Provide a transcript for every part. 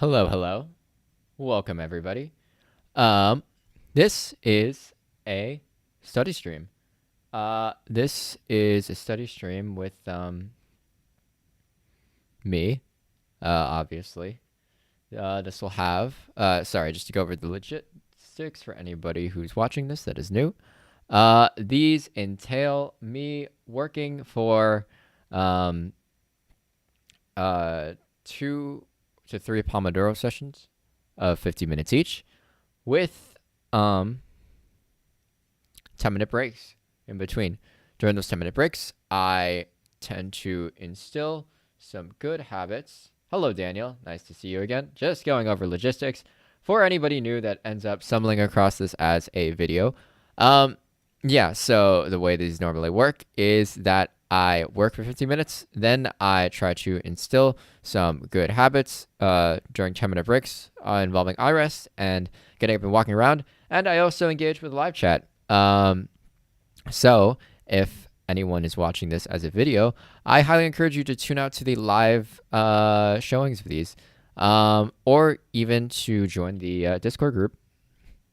Hello, hello. Welcome, everybody. Um, this is a study stream. This is a study stream with me, obviously. This will have, sorry, just to go over the logistics for anybody who's watching this that is new. These entail me working for 2 to 3 Pomodoro sessions of 50 minutes each with 10-minute breaks in between. During those 10-minute breaks, I tend to instill some good habits. Hello, Daniel. Nice to see you again. Just going over logistics for anybody new that ends up stumbling across this as a video. Yeah, so the way these normally work is that I work for 50 minutes, then I try to instill some good habits during 10-minute breaks involving eye rest and getting up and walking around, and I also engage with live chat. So if anyone is watching this as a video, I highly encourage you to tune out to the live showings of these, or even to join the Discord group.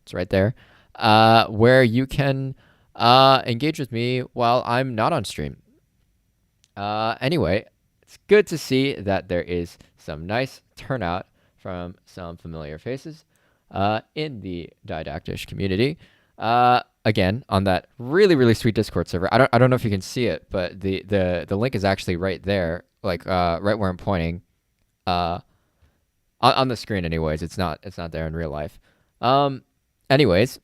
It's right there, where you can engage with me while I'm not on stream. Anyway, it's good to see that there is some nice turnout from some familiar faces in the Didactish community. Again, on that really sweet Discord server. I don't know if you can see it, but the link is actually right there, like right where I'm pointing. On the screen, anyways. It's not there in real life. Anyways,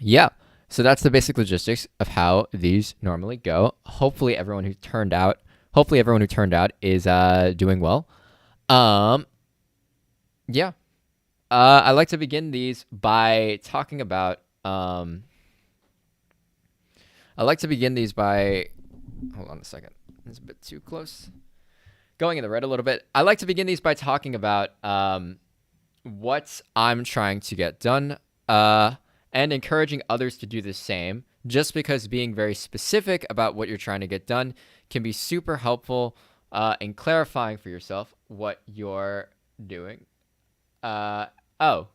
yeah. So that's the basic logistics of how these normally go. Hopefully everyone who turned out is doing well. Yeah. I like to begin these by talking about hold on a second. It's a bit too close. Going in the red a little bit. I like to begin these by talking about what I'm trying to get done. And encouraging others to do the same, just because being very specific about what you're trying to get done can be super helpful in clarifying for yourself what you're doing. Oh,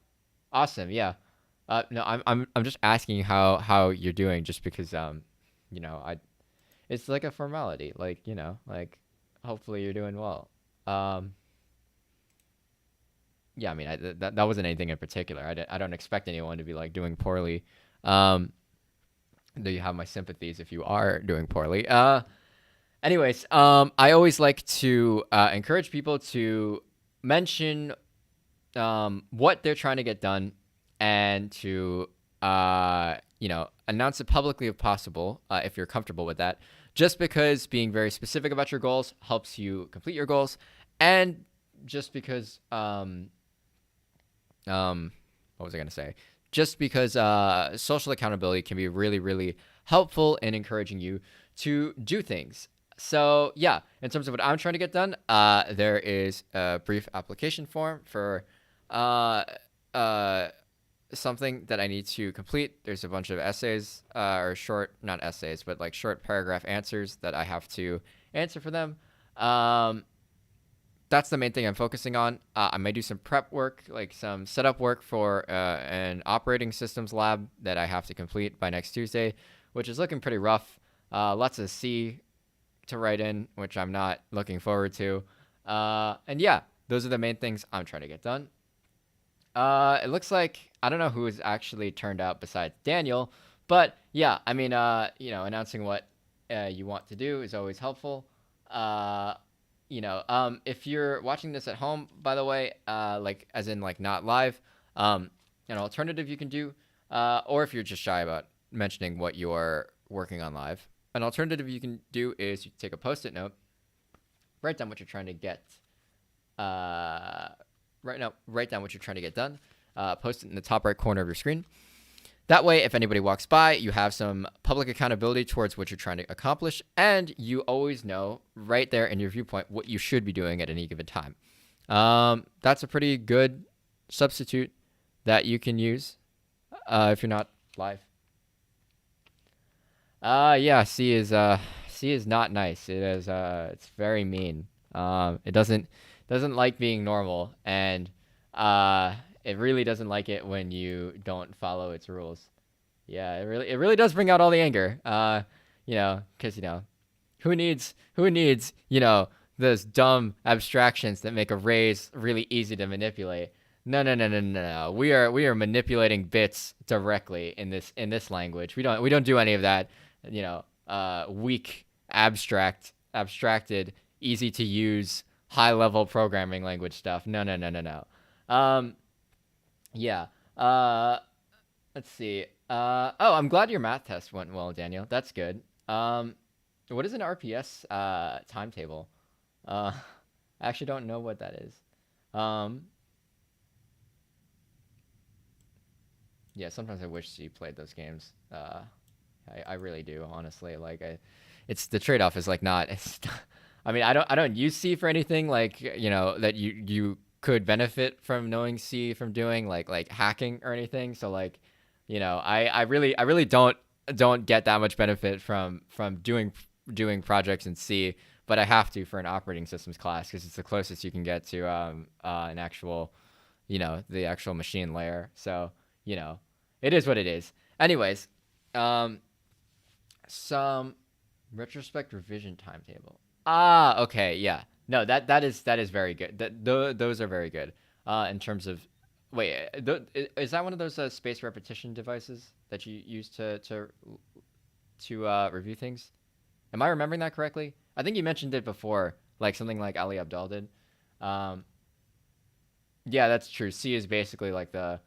awesome, yeah. No, I'm just asking how you're doing, just because it's like a formality, like hopefully you're doing well. Yeah, I mean, that wasn't anything in particular. I don't expect anyone to be like doing poorly. Though you have my sympathies if you are doing poorly. Anyways, I always like to encourage people to mention what they're trying to get done, and to announce it publicly if possible, if you're comfortable with that. Just because being very specific about your goals helps you complete your goals, and just because what was I going to say? Just because social accountability can be really helpful in encouraging you to do things. So yeah, in terms of what I'm trying to get done, there is a brief application form for something that I need to complete. There's a bunch of essays, or not essays, but like short paragraph answers that I have to answer for them. That's the main thing I'm focusing on. I may do some prep work, like some setup work for an operating systems lab that I have to complete by next Tuesday, which is looking pretty rough. Lots of C to write in, which I'm not looking forward to. And yeah, those are the main things I'm trying to get done. It looks like, I don't know who has actually turned out besides Daniel, but yeah, I mean, announcing what you want to do is always helpful. If you're watching this at home, by the way, like as in like not live, an alternative you can do, or if you're just shy about mentioning what you're working on live, an alternative you can do is you take a Post-it note, write down what you're trying to get, write down what you're trying to get done, post it in the top right corner of your screen. That way, if anybody walks by, you have some public accountability towards what you're trying to accomplish, and you always know right there in your viewpoint what you should be doing at any given time. That's a pretty good substitute that you can use if you're not live. Yeah, C is not nice. It is it's very mean. It doesn't doesn't like being normal, and uh, it really doesn't like it when you don't follow its rules. Yeah, it really does bring out all the anger. Because who needs those dumb abstractions that make arrays really easy to manipulate. No, no, no, no, no, no. We are manipulating bits directly in this language. We don't do any of that. Weak, abstracted, easy to use, high level programming language stuff. No, no, no, no, no. Yeah. Let's see. I'm glad your math test went well, Daniel. That's good. What is an RPS timetable? I actually don't know what that is. Um, yeah, sometimes I wish you played those games. I really do, honestly. Like, it's the trade off is like not. It's, I mean, I don't use C for anything like that you could benefit from knowing C from doing like hacking or anything. So like, I really don't get that much benefit from doing projects in C, but I have to for an operating systems class because it's the closest you can get to an actual, the actual machine layer. So you know, it is what it is. Anyways, um, some retrospect revision timetable. Okay, yeah. No, that is very good. Those are very good. In terms of, wait, is that one of those space repetition devices that you use to review things? Am I remembering that correctly? I think you mentioned it before, like something like Ali Abdal did. Um, yeah, that's true. C is basically like the,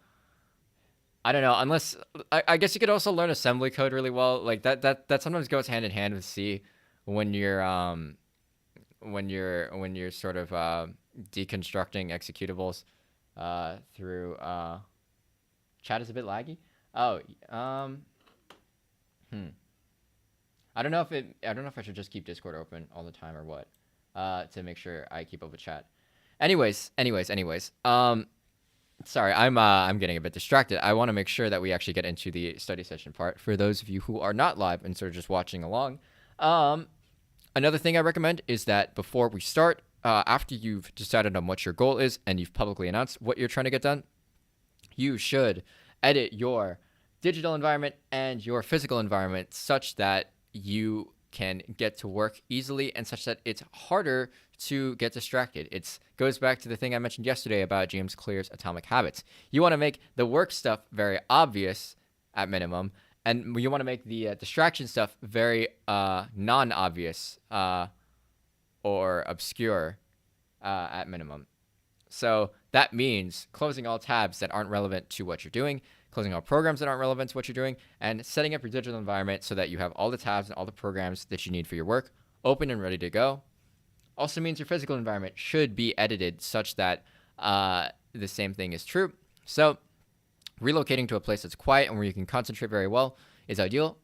I don't know, unless I guess you could also learn assembly code really well. Like that sometimes goes hand in hand with C when you're sort of deconstructing executables through chat is a bit laggy. Oh, um, hmm. I don't know if I should just keep Discord open all the time or what, to make sure I keep up with chat. Anyways. Sorry, I'm getting a bit distracted. I want to make sure that we actually get into the study session part for those of you who are not live and sort of just watching along. Um, Another thing I recommend is that before we start, after you've decided on what your goal is and you've publicly announced what you're trying to get done, you should edit your digital environment and your physical environment such that you can get to work easily and such that it's harder to get distracted. It goes back to the thing I mentioned yesterday about James Clear's atomic habits. You want to make the work stuff very obvious at minimum, and you want to make the distraction stuff very non-obvious or obscure at minimum. So that means closing all tabs that aren't relevant to what you're doing, closing all programs that aren't relevant to what you're doing, and setting up your digital environment so that you have all the tabs and all the programs that you need for your work open and ready to go. Also means your physical environment should be edited such that the same thing is true. So relocating to a place that's quiet and where you can concentrate very well is ideal.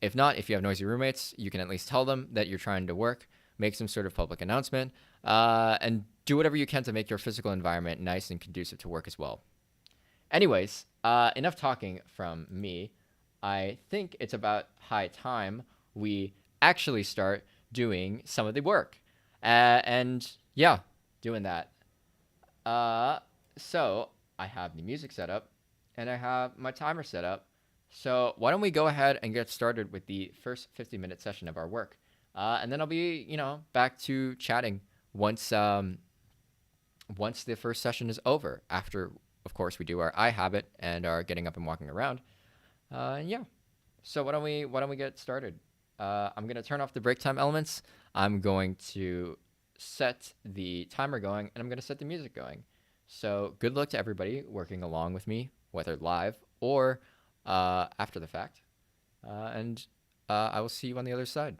If not, if you have noisy roommates, you can at least tell them that you're trying to work, make some sort of public announcement, and do whatever you can to make your physical environment nice and conducive to work as well. Anyways, enough talking from me. I think it's about high time we actually start doing some of the work. And yeah, doing that. So I have the music set up and I have my timer set up. So why don't we go ahead and get started with the first 50-minute session of our work. And then I'll be, back to chatting once the first session is over. After, of course, we do our I habit and our getting up and walking around. Yeah. So why don't we get started? I'm gonna turn off the break time elements. I'm going to set the timer going, and I'm gonna set the music going. So good luck to everybody working along with me, whether live or after the fact. And I will see you on the other side.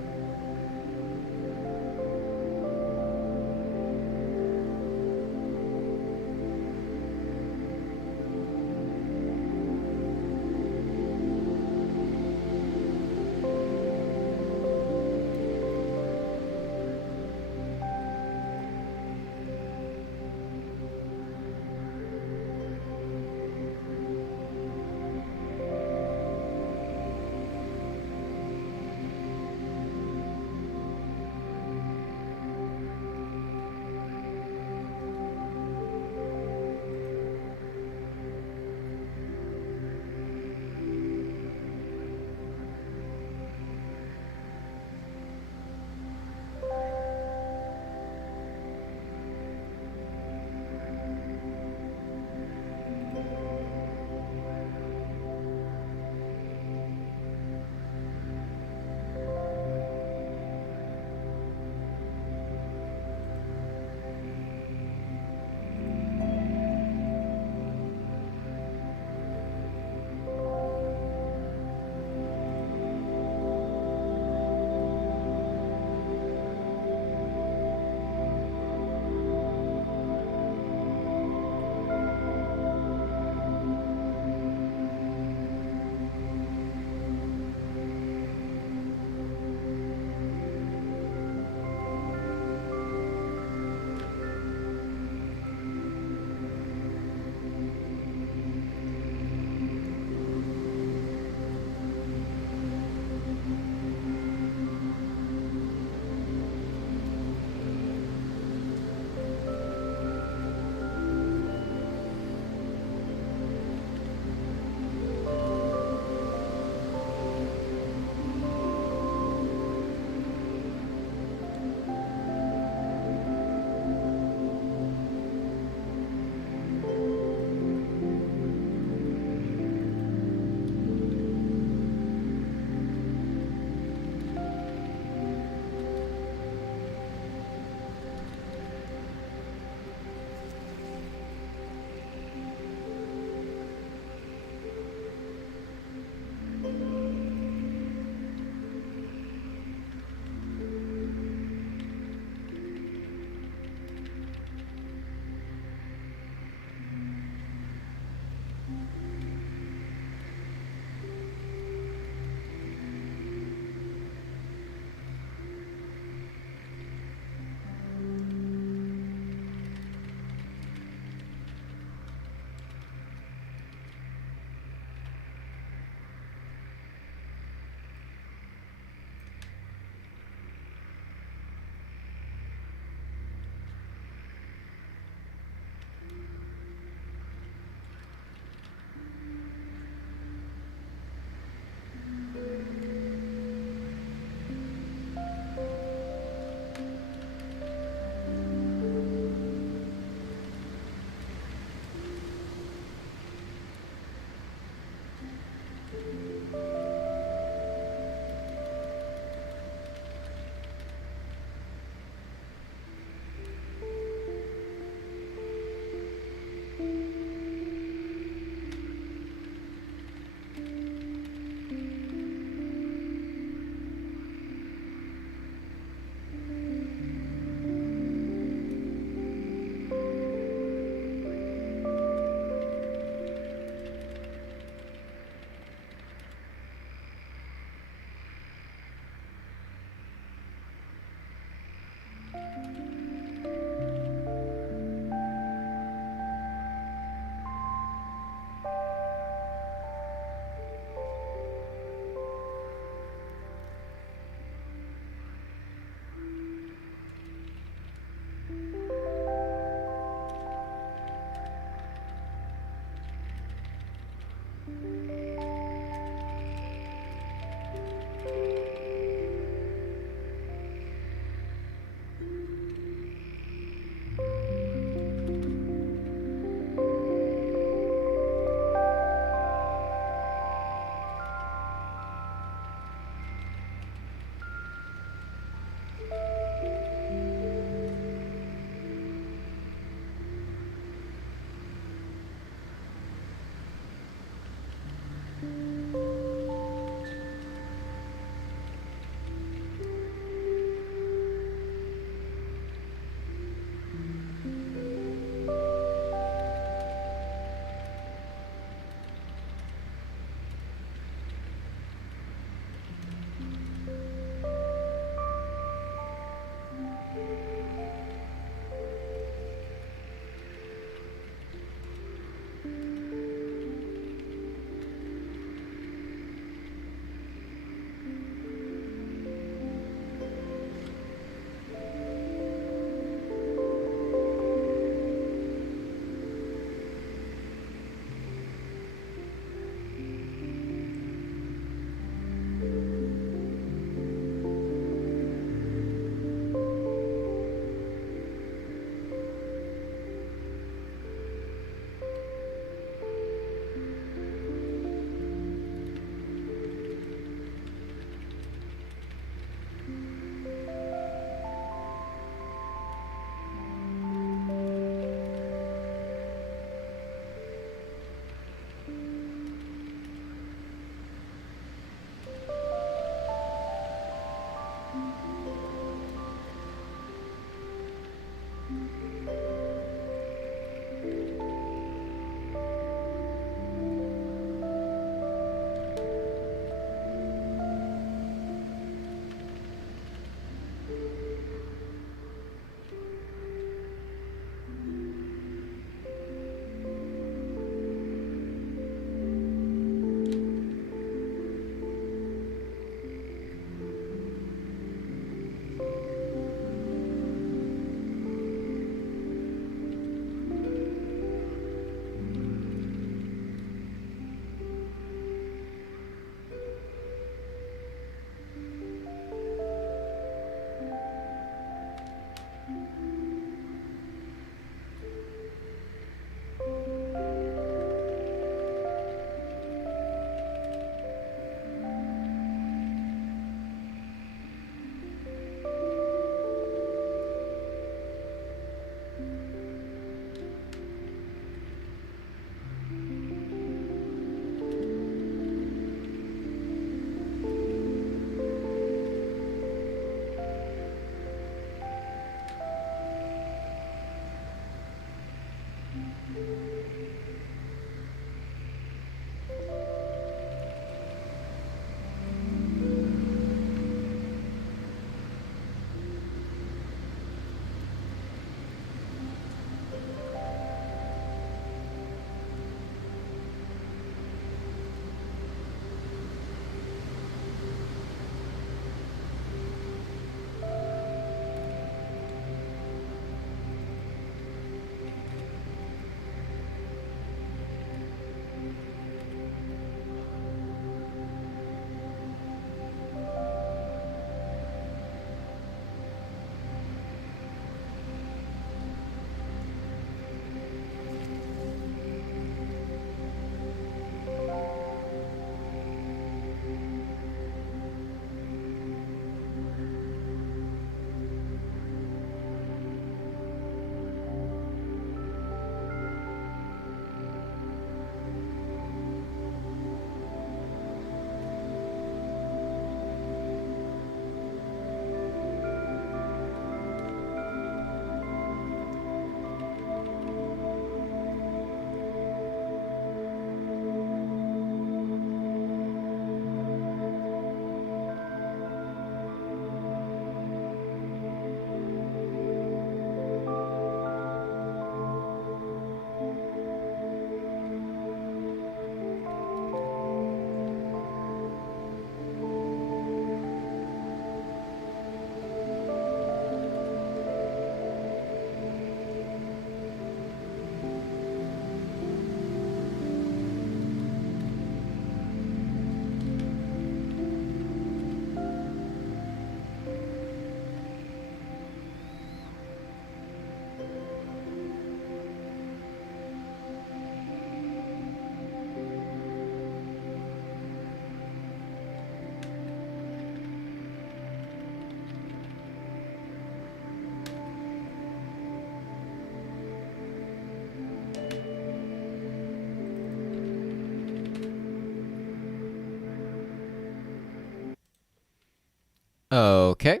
Okay.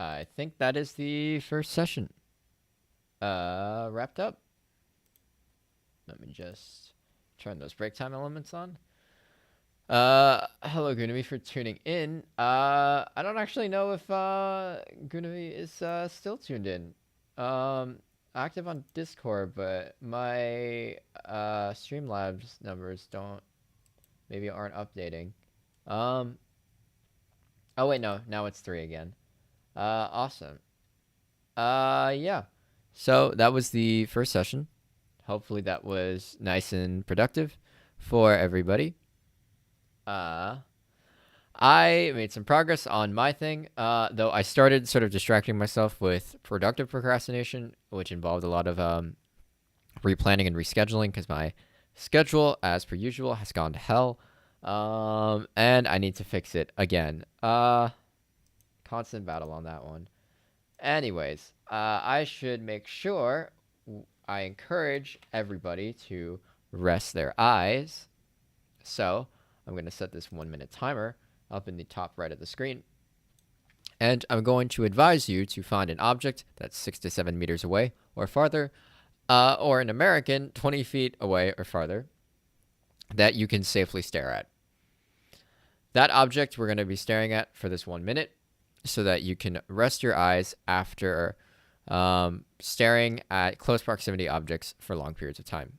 I think that is the first session. Wrapped up. Let me just turn those break time elements on. Hello Gunavi for tuning in. I don't actually know if Gunavi is still tuned in. Active on Discord, but my Streamlabs numbers maybe aren't updating. Um, oh wait, no, now it's 3 again. Awesome. Yeah. So that was the first session. Hopefully that was nice and productive for everybody. I made some progress on my thing, though I started sort of distracting myself with productive procrastination, which involved a lot of replanning and rescheduling because my schedule, as per usual, has gone to hell. And I need to fix it again. Constant battle on that one. Anyways, I should make sure I encourage everybody to rest their eyes. So I'm going to set this 1-minute timer up in the top right of the screen. And I'm going to advise you to find an object that's 6 to 7 meters away or farther, or in American, 20 feet away or farther, that you can safely stare at. That object we're going to be staring at for this 1 minute so that you can rest your eyes after staring at close proximity objects for long periods of time.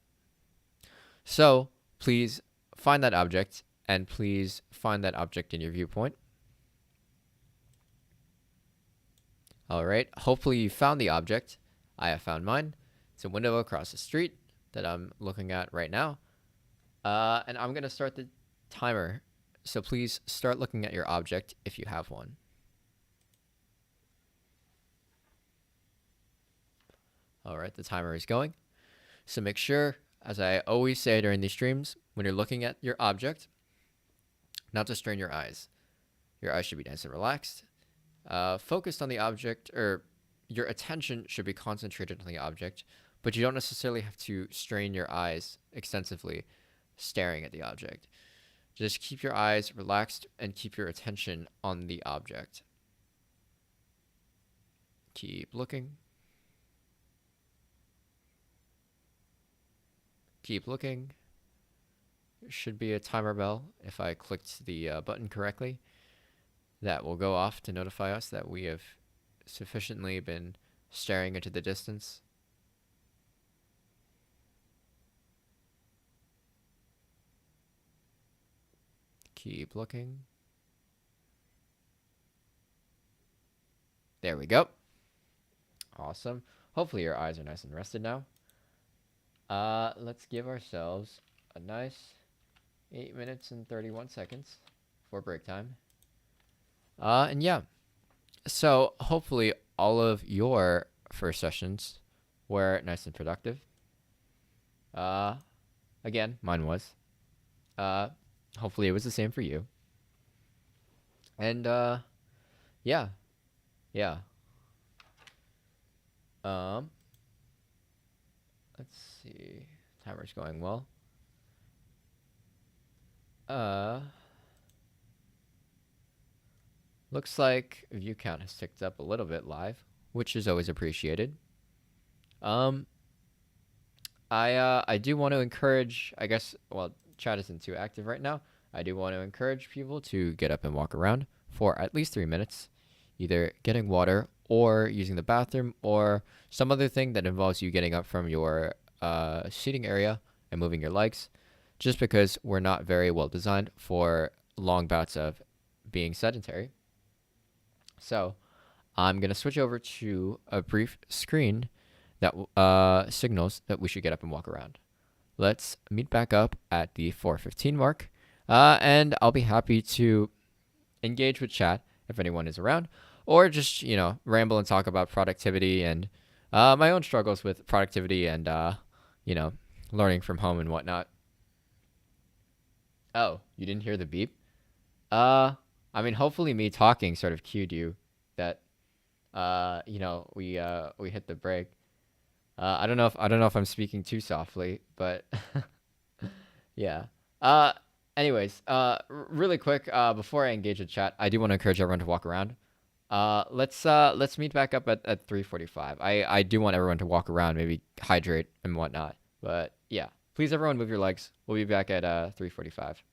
So please find that object, and please find that object in your viewpoint. All right, hopefully you found the object. I have found mine. It's a window across the street that I'm looking at right now. And I'm going to start the timer. So please start looking at your object if you have one. All right, the timer is going. So make sure, as I always say during these streams, when you're looking at your object, not to strain your eyes. Your eyes should be nice and relaxed. Focused on the object, or your attention should be concentrated on the object, but you don't necessarily have to strain your eyes extensively staring at the object. Just keep your eyes relaxed and keep your attention on the object. Keep looking. Keep looking. There should be a timer bell if I clicked the button correctly. That will go off to notify us that we have sufficiently been staring into the distance. Keep looking. There we go. Awesome. Hopefully your eyes are nice and rested now. Let's give ourselves a nice 8 minutes and 31 seconds for break time. And yeah, so hopefully all of your first sessions were nice and productive. Again, mine was. Hopefully it was the same for you. And yeah. Let's see. Timer's going well. Looks like view count has ticked up a little bit live, which is always appreciated. I do want to encourage, I guess, well, chat isn't too active right now. I do want to encourage people to get up and walk around for at least 3 minutes, either getting water or using the bathroom or some other thing that involves you getting up from your seating area and moving your legs, just because we're not very well designed for long bouts of being sedentary. So I'm going to switch over to a brief screen that signals that we should get up and walk around. Let's meet back up at the 4:15 mark, and I'll be happy to engage with chat if anyone is around, or just, ramble and talk about productivity and my own struggles with productivity and, learning from home and whatnot. Oh, you didn't hear the beep? Hopefully me talking sort of cued you that, we hit the break. I don't know if I'm speaking too softly, but yeah. Anyways, really quick, before I engage the chat, I do want to encourage everyone to walk around. Let's meet back up at 3:45. I do want everyone to walk around, maybe hydrate and whatnot. But yeah, please everyone move your legs. We'll be back at 3:45.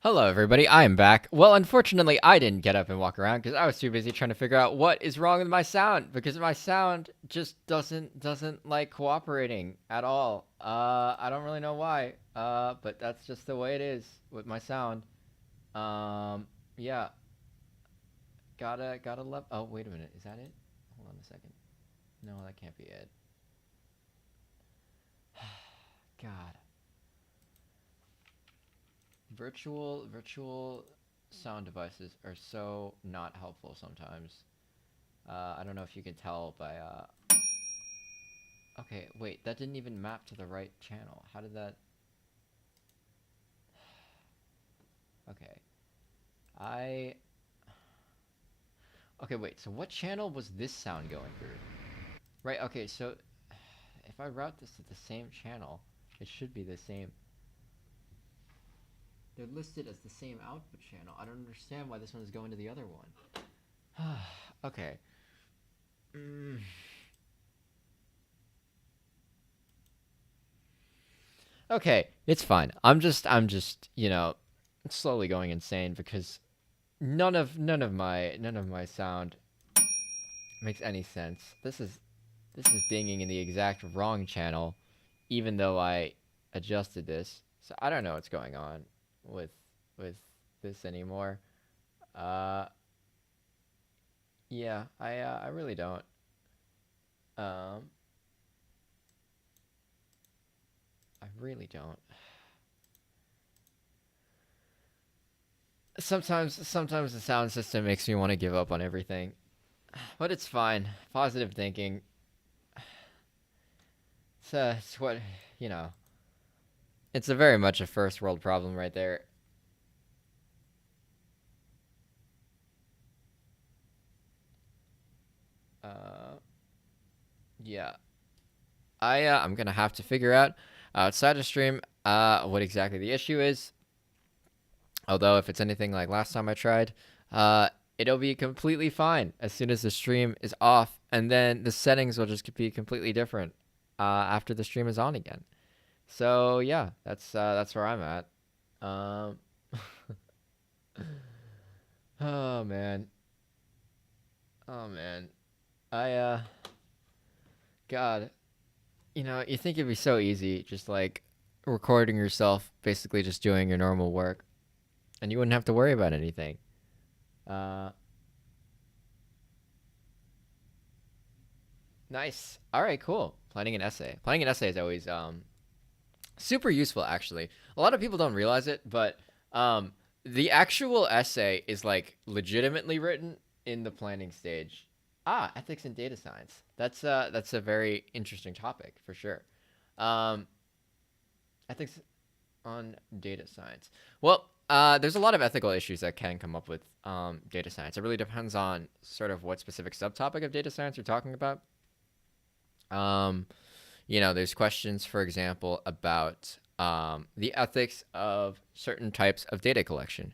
Hello, everybody. I am back. Well, unfortunately, I didn't get up and walk around because I was too busy trying to figure out what is wrong with my sound because my sound just doesn't like cooperating at all. I don't really know why. But that's just the way it is with my sound. Yeah. Gotta love. Oh, wait a minute. Is that it? Hold on a second. No, that can't be it. God. Virtual sound devices are so not helpful sometimes. I don't know if you can tell by okay, wait, that didn't even map to the right channel. How did that? Okay. Okay, wait, so what channel was this sound going through? Right, okay, so if I route this to the same channel, it should be the same. They're listed as the same output channel. I don't understand why this one is going to the other one. Okay. Okay, it's fine. I'm just, slowly going insane because none of my sound makes any sense. This is dinging in the exact wrong channel, even though I adjusted this. So I don't know what's going on with this anymore. Yeah, I really don't. I really don't. Sometimes the sound system makes me want to give up on everything. But it's fine. Positive thinking. It's what you know. It's a very much a first world problem right there. Uh, yeah. I'm gonna have to figure out outside of stream what exactly the issue is. Although if it's anything like last time I tried, it'll be completely fine as soon as the stream is off, and then the settings will just be completely different after the stream is on again. So yeah, that's where I'm at. Um, oh man, oh man, I God, you think it'd be so easy, just like recording yourself, basically just doing your normal work, and you wouldn't have to worry about anything. Uh, nice. All right, cool. Planning an essay. Planning an essay is always super useful actually. A lot of people don't realize it, but the actual essay is like legitimately written in the planning stage. Ethics in data science. That's a very interesting topic for sure. Um, ethics on data science. Well, there's a lot of ethical issues that can come up with data science. It really depends on sort of what specific subtopic of data science you're talking about. Um, there's questions, for example, about the ethics of certain types of data collection,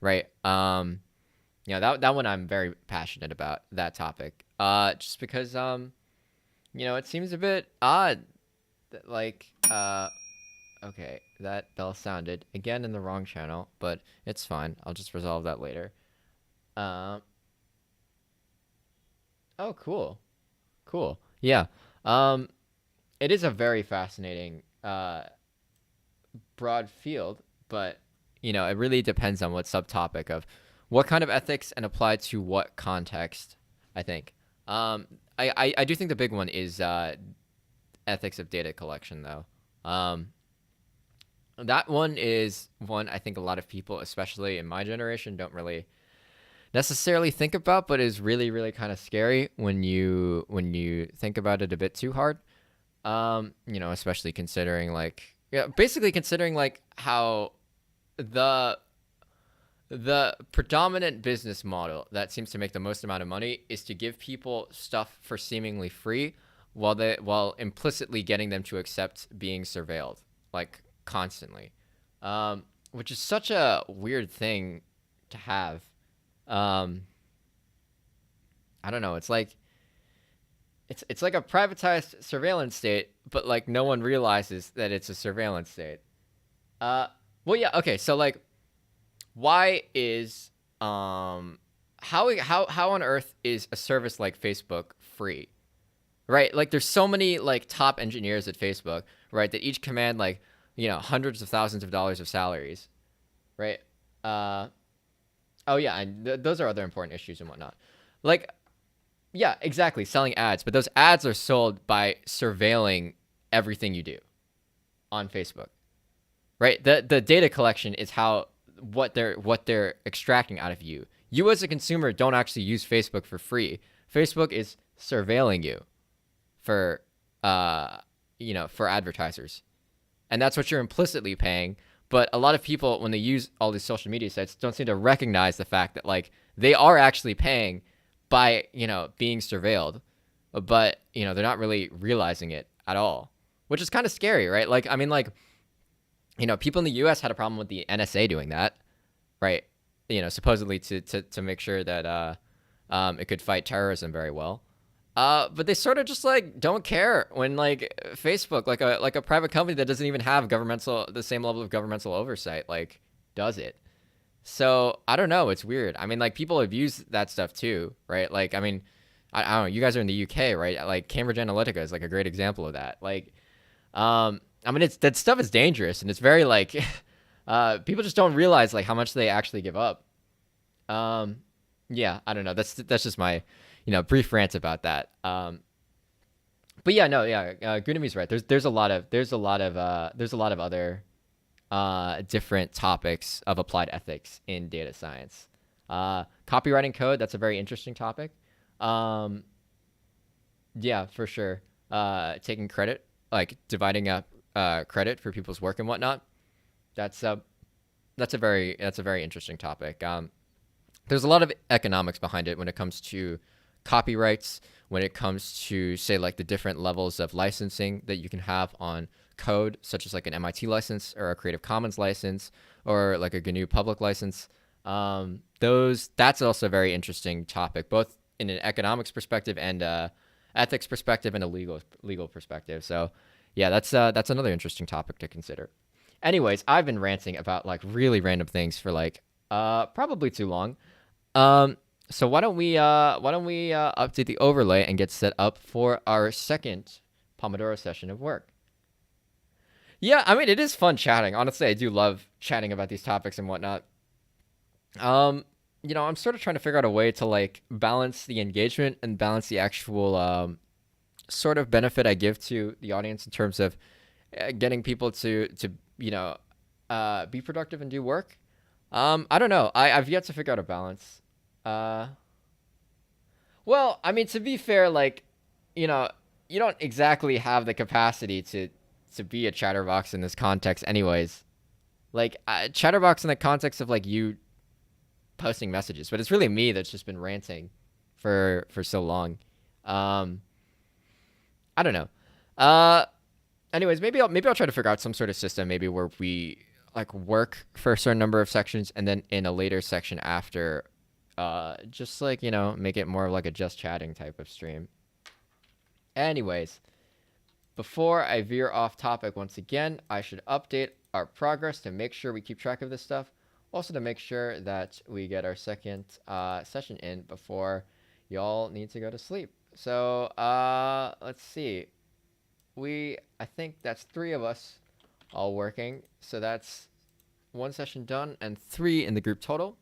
right? That one I'm very passionate about that topic. Just because it seems a bit odd that okay, that bell sounded again in the wrong channel, but it's fine. I'll just resolve that later. Um, oh, cool, cool. Yeah. Um, it is a very fascinating broad field, but it really depends on what subtopic of what kind of ethics and applied to what context. I think. I do think the big one is ethics of data collection, though. That one is one I think a lot of people, especially in my generation, don't really necessarily think about, but is really, really kind of scary when you think about it a bit too hard. Especially considering basically considering how the the predominant business model that seems to make the most amount of money is to give people stuff for seemingly free while implicitly getting them to accept being surveilled constantly, which is such a weird thing to have. um, I don't know, it's like a privatized surveillance state, but no one realizes that it's a surveillance state. uh, well, yeah, okay, so why is how on earth is a service like Facebook free, right? There's so many top engineers at Facebook, right, that each command hundreds of thousands of dollars of salaries, right? uh oh yeah, and those are other important issues and whatnot. like yeah, exactly, selling ads, but those ads are sold by surveilling everything you do on Facebook, right? The data collection is how what they're extracting out of you. You as a consumer don't actually use Facebook for free. Facebook is surveilling you for for advertisers, and that's what you're implicitly paying. But a lot of people, when they use all these social media sites, don't seem to recognize the fact that they are actually paying by being surveilled, but they're not really realizing it at all, which is kind of scary, right? People in the U.S. had a problem with the NSA doing that, right? Supposedly to make sure that it could fight terrorism very well. But they sort of just don't care when Facebook, like a private company that doesn't even have the same level of governmental oversight, does it. So I don't know. It's weird. I mean, people abuse that stuff too, right? I don't know. You guys are in the UK, right? Cambridge Analytica is a great example of that. I mean, that stuff is dangerous, and it's very people just don't realize how much they actually give up. Yeah, I don't know. That's just my brief rant about that. But yeah, no, yeah, Gunami's right. There's a lot of other different topics of applied ethics in data science. Copywriting code, that's a very interesting topic. Um, yeah, for sure. Taking credit, like dividing up credit for people's work and whatnot. That's uh, that's a very interesting topic. There's a lot of economics behind it when it comes to copyrights, when it comes to say like the different levels of licensing that you can have on code, such as like an MIT license or a Creative Commons license or like a GNU public license. Those That's also a very interesting topic, both in an economics perspective and ethics perspective and a legal perspective. So yeah, that's another interesting topic to consider. Anyways, I've been ranting about like really random things for like probably too long. Um, so why don't we update the overlay and get set up for our second Pomodoro session of work? Yeah, I mean it is fun chatting. Honestly, I do love chatting about these topics and whatnot. Um, I'm sort of trying to figure out a way to like balance the engagement and balance the actual sort of benefit I give to the audience in terms of getting people to be productive and do work. I don't know. I've yet to figure out a balance. Uh, well, I mean, to be fair, like, you know, you don't exactly have the capacity to be a chatterbox in this context, anyways. Like, chatterbox in the context of like you posting messages, but it's really me that's just been ranting for so long. Um, I don't know. Uh, Anyways, maybe I'll try to figure out some sort of system, maybe where we like work for a certain number of sections and then in a later section after, just like make it more of like a just chatting type of stream. Anyways, before I veer off topic once again, I should update our progress to make sure we keep track of this stuff. Also to make sure that we get our second session in before y'all need to go to sleep. So let's see. I think that's three of us all working. So that's one session done and three in the group total.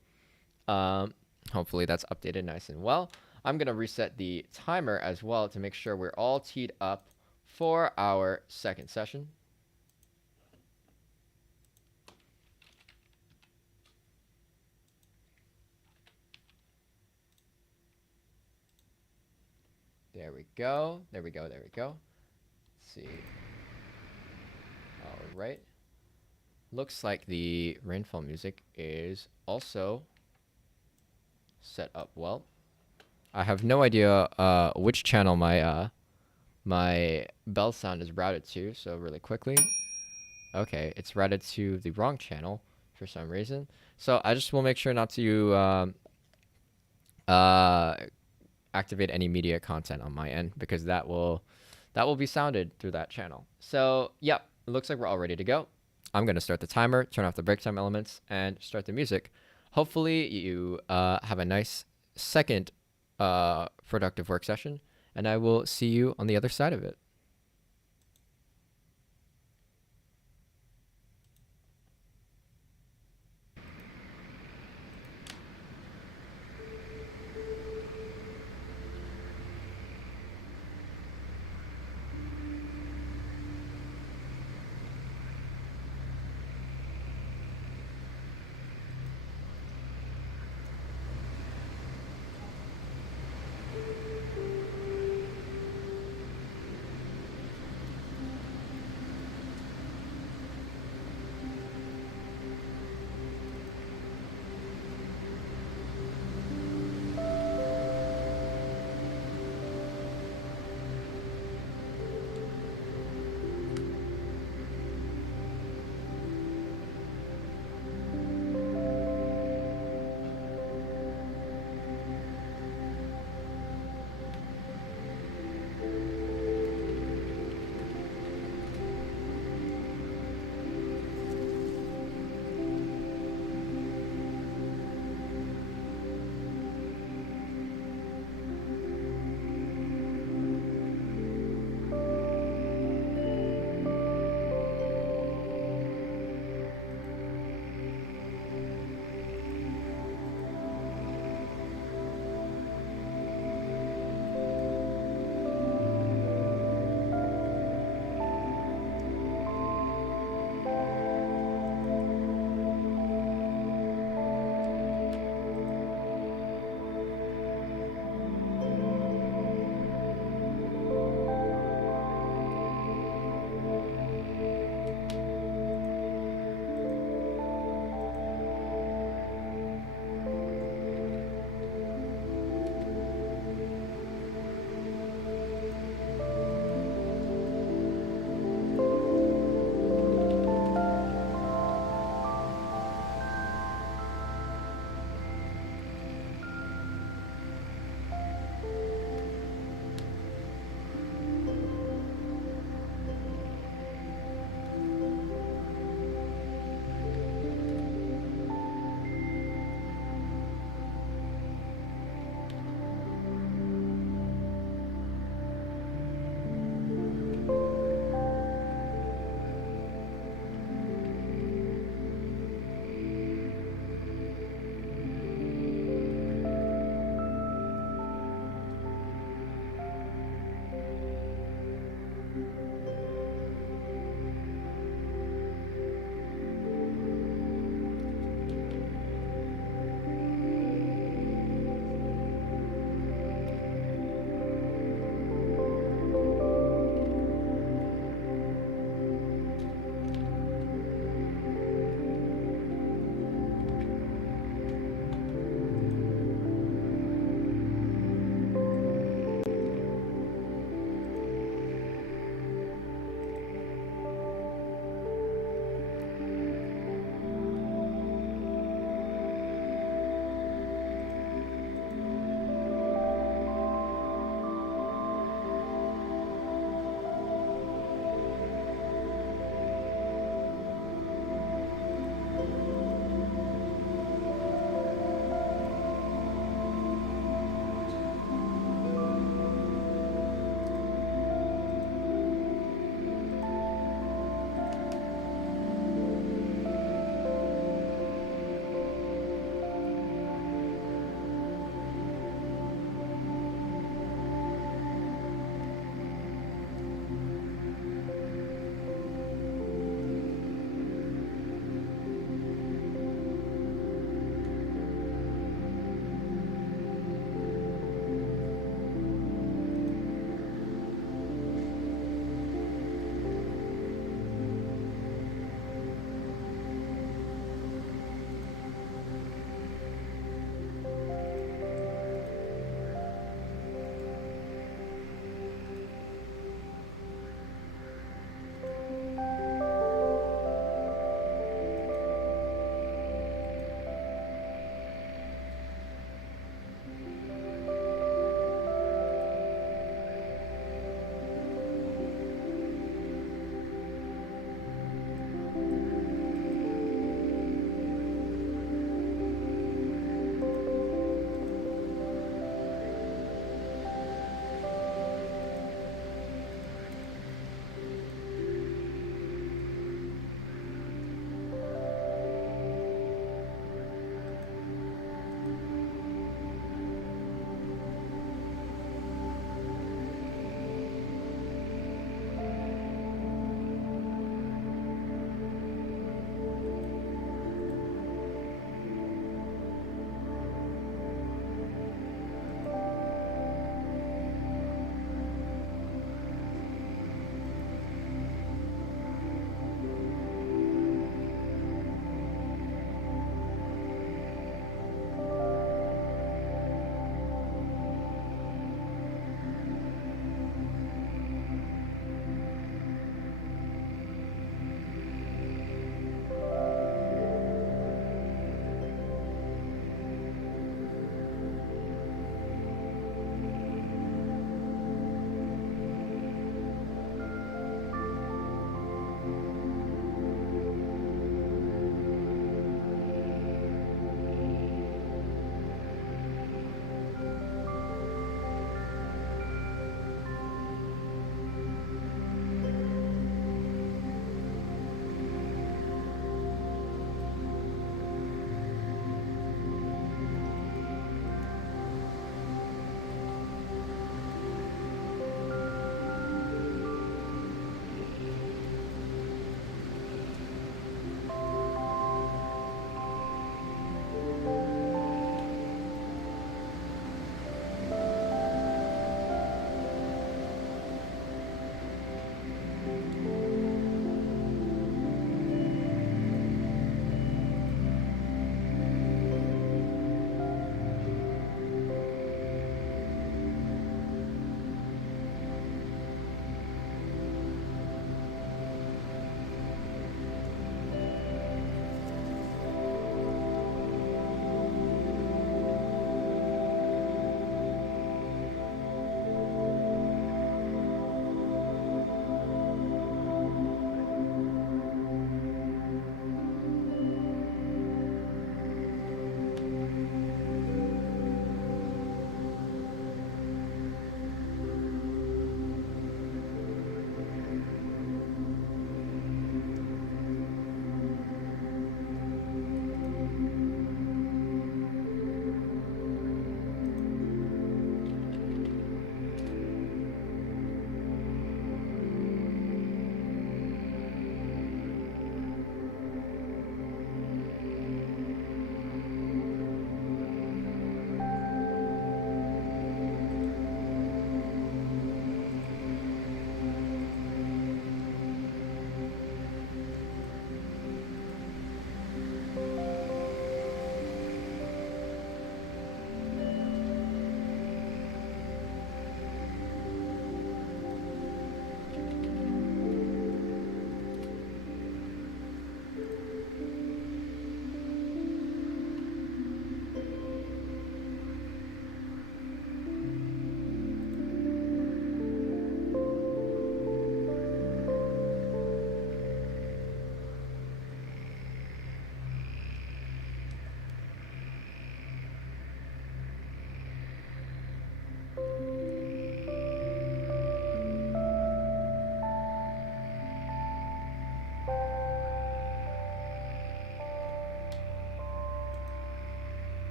Hopefully that's updated nice and well. I'm going to reset the timer as well to make sure we're all teed up for our second session. There we go. There we go. There we go. Let's see. All right. Looks like the rainfall music is also set up well. I have no idea which channel my bell sound is routed to, so really quickly. Okay, it's routed to the wrong channel for some reason. So I just will make sure not to activate any media content on my end because that will be sounded through that channel. So yep, it looks like we're all ready to go. I'm gonna start the timer, turn off the break time elements, and start the music. Hopefully you have a nice second productive work session, and I will see you on the other side of it.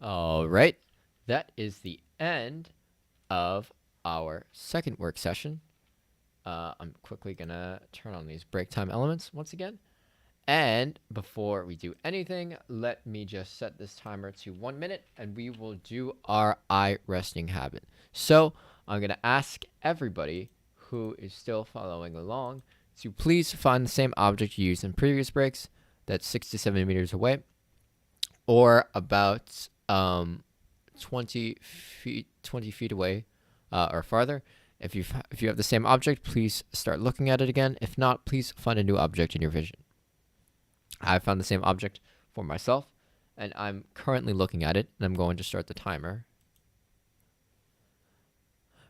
All right. That is the end of our second work session. I'm quickly going to turn on these break time elements once again. And before we do anything, let me just set this timer to 1 minute and we will do our eye resting habit. So I'm going to ask everybody who is still following along to please find the same object you used in previous breaks that's 6 to 7 meters away or about 20 feet away or farther. If you have the same object, please start looking at it again. If not, please find a new object in your vision. I found the same object for myself, and I'm currently looking at it, and I'm going to start the timer.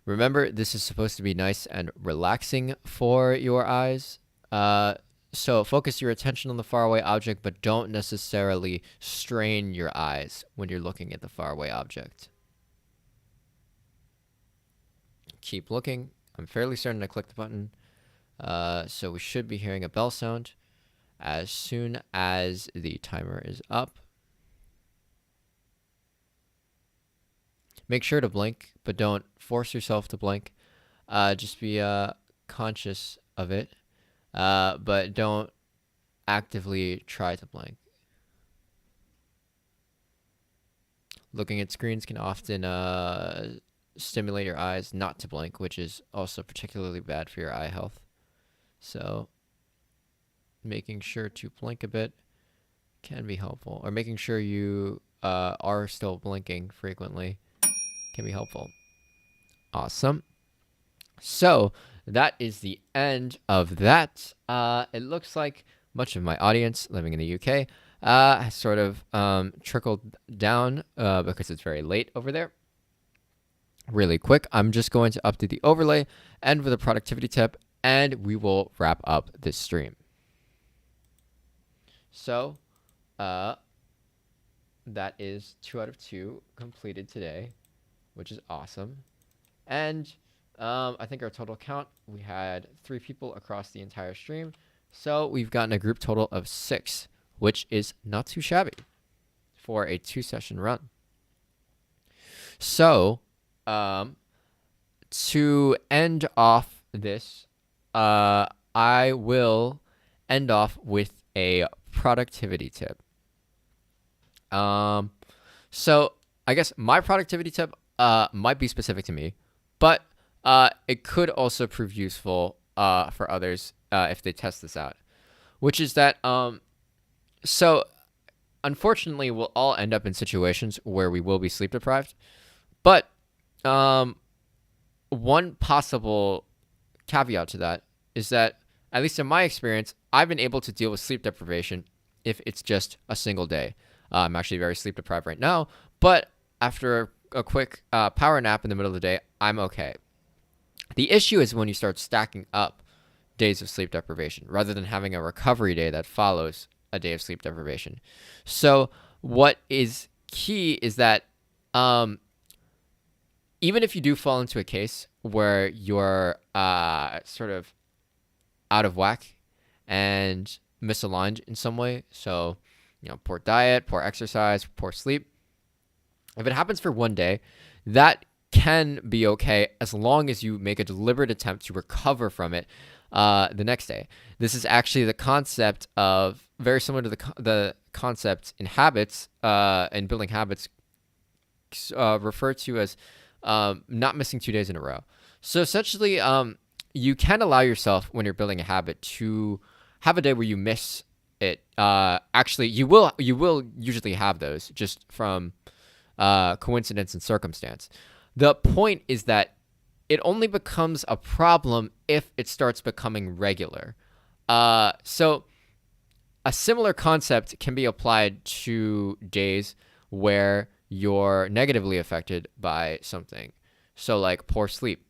Remember, this is supposed to be nice and relaxing for your eyes. So focus your attention on the faraway object, but don't necessarily strain your eyes when you're looking at the faraway object. Keep looking. I'm fairly certain I clicked the button. So we should be hearing a bell sound as soon as the timer is up. Make sure to blink, but don't force yourself to blink. Just be conscious of it, but don't actively try to blink. Looking at screens can often stimulate your eyes not to blink, which is also particularly bad for your eye health. So making sure to blink a bit can be helpful, or making sure you are still blinking frequently can be helpful. Awesome. So that is the end of that. It looks like much of my audience living in the UK has sort of trickled down because it's very late over there. Really quick, I'm just going to update the overlay, end with a productivity tip, and we will wrap up this stream. So that is 2 out of 2 completed today, which is awesome. And I think our total count, we had 3 people across the entire stream. So we've gotten a group total of 6, which is not too shabby for a 2-session run. So to end off this, I will end off with a productivity tip. So I guess my productivity tip might be specific to me, but it could also prove useful for others if they test this out, which is that so unfortunately we'll all end up in situations where we will be sleep deprived, but one possible caveat to that is that, at least in my experience, I've been able to deal with sleep deprivation if it's just a single day. I'm actually very sleep deprived right now, but after a quick power nap in the middle of the day, I'm okay. The issue is when you start stacking up days of sleep deprivation rather than having a recovery day that follows a day of sleep deprivation. So what is key is that even if you do fall into a case where you're sort of out of whack and misaligned in some way, so poor diet, poor exercise, poor sleep, if it happens for one day, that can be okay as long as you make a deliberate attempt to recover from it the next day. This is actually the concept of, very similar to the concept in habits and building habits, referred to as not missing 2 days in a row. So essentially, you can allow yourself, when you're building a habit, to have a day where you miss it. Actually, you will usually have those just from coincidence and circumstance. The point is that it only becomes a problem if it starts becoming regular. So a similar concept can be applied to days where you're negatively affected by something. So like poor sleep.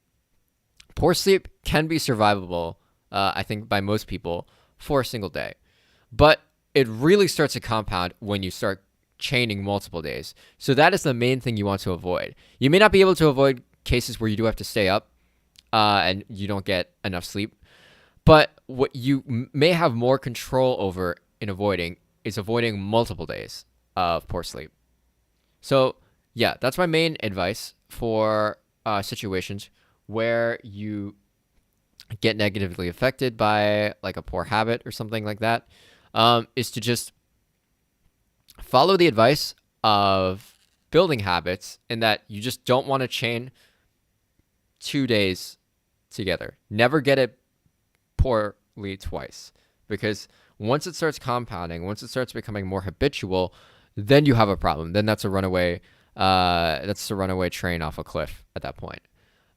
Poor sleep can be survivable, I think, by most people for a single day. But it really starts to compound when you start chaining multiple days. So that is the main thing you want to avoid. You may not be able to avoid cases where you do have to stay up and you don't get enough sleep. But what you may have more control over in avoiding is avoiding multiple days of poor sleep. So yeah, that's my main advice for situations where you get negatively affected by like a poor habit or something like that, is to just follow the advice of building habits, in that you just don't want to chain 2 days together. Never get it poorly twice, because once it starts compounding, once it starts becoming more habitual, then you have a problem. Then that's a runaway train off a cliff at that point.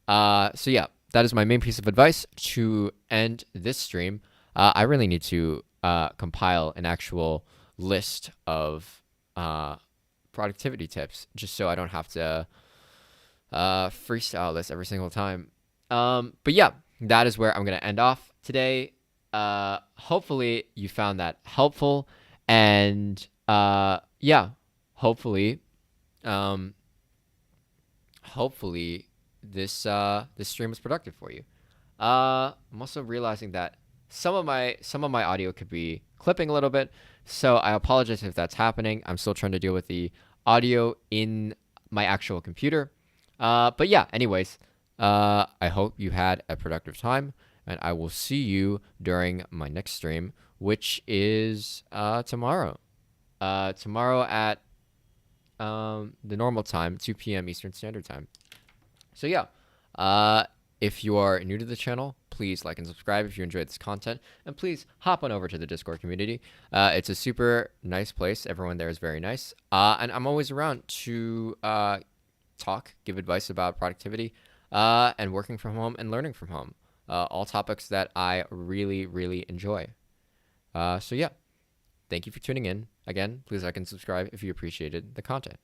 So yeah, that is my main piece of advice to end this stream. I really need to compile an actual list of productivity tips, just so I don't have to freestyle this every single time. But yeah, that is where I'm going to end off today. Hopefully you found that helpful, and yeah, hopefully this stream was productive for you. I'm also realizing that some of my audio could be clipping a little bit, so I apologize if that's happening. I'm still trying to deal with the audio in my actual computer. But yeah, anyways, I hope you had a productive time, and I will see you during my next stream, which is tomorrow. Tomorrow at the normal time, 2 p.m. Eastern Standard Time. So yeah, if you are new to the channel, please like and subscribe if you enjoyed this content, and please hop on over to the Discord community. It's a super nice place. Everyone there is very nice, and I'm always around to talk, give advice about productivity, and working from home and learning from home. All topics that I really, really enjoy. So yeah, thank you for tuning in. Again, please like and subscribe if you appreciated the content.